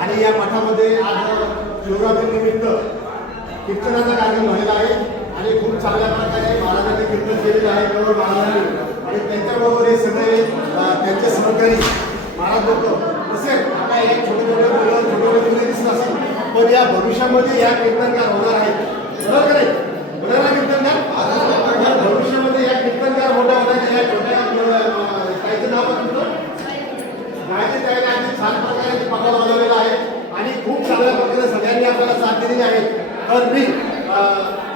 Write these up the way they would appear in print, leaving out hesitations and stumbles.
आणि या मठामध्ये आज शिवरात्री निमित्त कीर्तनाचा कार्यक्रम झालेला आहे आणि खूप चांगल्या प्रकारे महाराजांनी कीर्तन केलेलं आहे केवळ महाराजांनी आणि त्यांच्याबरोबर हे सगळे त्यांचे सहकारी महाराज लोक तसेच आता एक छोटे छोटे मुलं छोटे छोटे दिसत असेल पण या भविष्यामध्ये या कीर्तनकार होणार आहेत बरोबर नाही होणार ना कीर्तनकार भविष्यामध्ये या कीर्तनकार मोठ्या होण्याच्या या छोट्या काहीचं नाव तुमचं माहिती त्याने आधी छान प्रकारे पगार बनवलेला आहे आणि खूप चांगल्या प्रकारे सगळ्यांनी आपल्याला साथ दिलेली आहे तर मी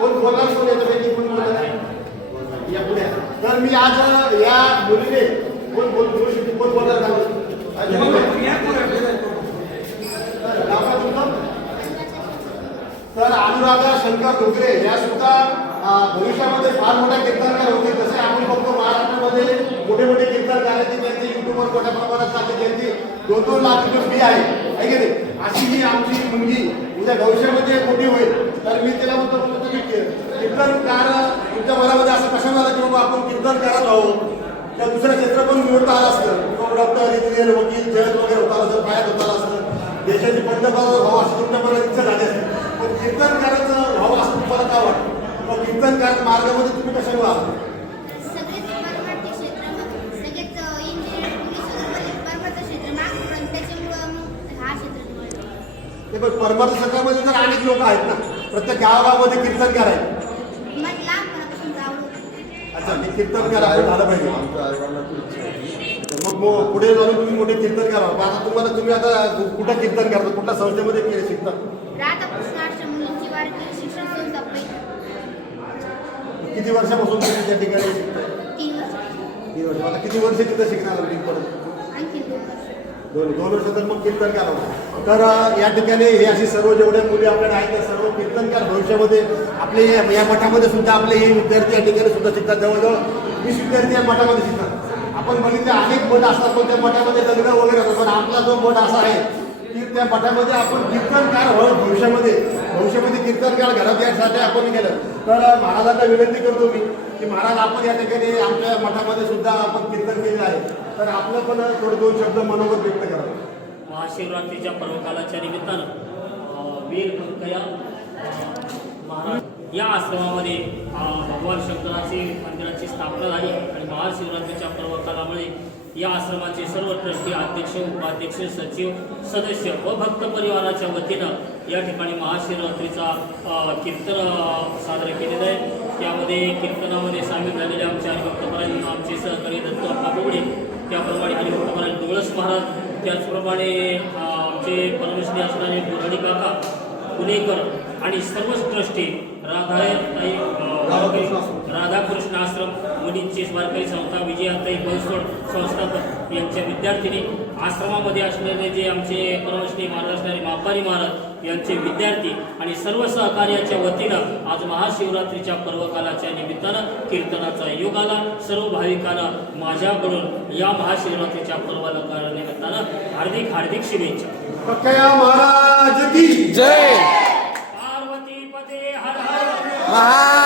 कोण बोलणार कोण याच्यापैकी कोण बोलणार या पुढे तर मी आज या मुलीने कोण बोलू शकते कोण बोलणार तर अनुराधा शंकर डोगरे या सुद्धा भविष्यामध्ये फार मोठ्या कीर्तनकार होते जसे आपण बघतो महाराष्ट्रामध्ये मोठे मोठे कीर्तनकार आहेत त्यांचे युट्यूबवर मोठ्या प्रमाणात चालते त्यांची 2-2 लाख रुपये फी आहे की नाही अशी ही आमची मुलगी उद्या भविष्यामध्ये मोठी होईल तर मी तिला म्हणतो की कीर्तनकार तुमच्या मनामध्ये असं कशा झालं की बाबा आपण कीर्तन करत आहोत त्या दुसरं क्षेत्र पण निवडता आलं असतं डॉक्टर इंजिनियर वकील जज वगैरे होता आलं असतं पायात होता आलं असतं देशाची पंतप्रधान व्हावं असं तुमच्या मनात इच्छा झाली असते पण कीर्तनकाराचं व्हावं असं तुम्हाला काय वाटतं मग कीर्तनकार मार्गामध्ये तुम्ही कशा व्हा परमार्थ क्षेत्रामध्ये तर अनेक लोक आहेत ना प्रत्येक गावागावामध्ये कीर्तनकार आहेत अच्छा मी कीर्तनकार आपण झालं पाहिजे मग पुढे जाऊन तुम्ही मोठे कीर्तनकार आहात आता तुम्हाला तुम्ही आता कुठं कीर्तन करता कुठल्या संस्थेमध्ये शिकता किती वर्षापासून तुम्ही त्या ठिकाणी शिकताय 3 वर्ष आता किती वर्ष तिथं शिकणार दोन वर्ष तर मग कीर्तनकार होतं तर या ठिकाणी हे अशी सर्व जेवढ्या मुली आपल्याला आहेत त्या सर्व कीर्तनकार भविष्यामध्ये आपले या मठामध्ये सुद्धा आपले हे विद्यार्थी या ठिकाणी सुद्धा शिकतात जवळजवळ 20 विद्यार्थी या मठामध्ये शिकतात आपण बघितले अनेक मठ असतात पण त्या मठामध्ये लग्न वगैरे होतं पण आपला जो मठ असा आहे की त्या मठामध्ये आपण कीर्तनकार भविष्यामध्ये कीर्तनकार घरात यासाठी आपण केलं तर महाराजांना विनंती करतो मी की महाराज आपण या ठिकाणी आमच्या मठामध्ये सुद्धा आपण कीर्तन केलेलं आहे तर आपलं पण थोडे 2 शब्द मनोगत व्यक्त करा महाशिवरात्रीच्या पर्वकालाच्या निमित्तानं वीर व्यंकय्या महाराज या आश्रमामध्ये भगवान शंकराची मंदिराची स्थापना झाली आणि महाशिवरात्रीच्या पर्वकालामुळे या आश्रमाचे सर्व ट्रस्टी अध्यक्ष उपाध्यक्ष सचिव सदस्य व भक्त परिवाराच्या वतीनं या ठिकाणी महाशिवरात्रीचा कीर्तन साजरे केलेलं आहे त्यामध्ये कीर्तनामध्ये सामील झालेले आमचे हरिभक्तपरायण आमचे सहकारी दत्तप्पा बोबडे त्याप्रमाणे हरिभक्तपरायण डोळस महाराज त्याचप्रमाणे आमचे परमेश्वरी असणारे बोराडी काका पुणेकर आणि सर्वच ट्रस्टी राधाकृष्ण आश्रम मुलींची वारकरी संस्था विजयाताई बनसोड संस्थापक यांच्या विद्यार्थिनी आश्रमामध्ये असलेले जे आमचे परमश्री महाराज असणारे मापारी महाराज यांचे विद्यार्थी आणि सर्व सहकार्याच्या वतीनं आज महाशिवरात्रीच्या पर्वकालाच्या निमित्तानं कीर्तनाचा योग आला सर्व भाविकांना माझ्याकडून या महाशिवरात्रीच्या पर्वकाला निमित्तानं हार्दिक हार्दिक शुभेच्छा महाराज की जय पार्वती पते हर हर महा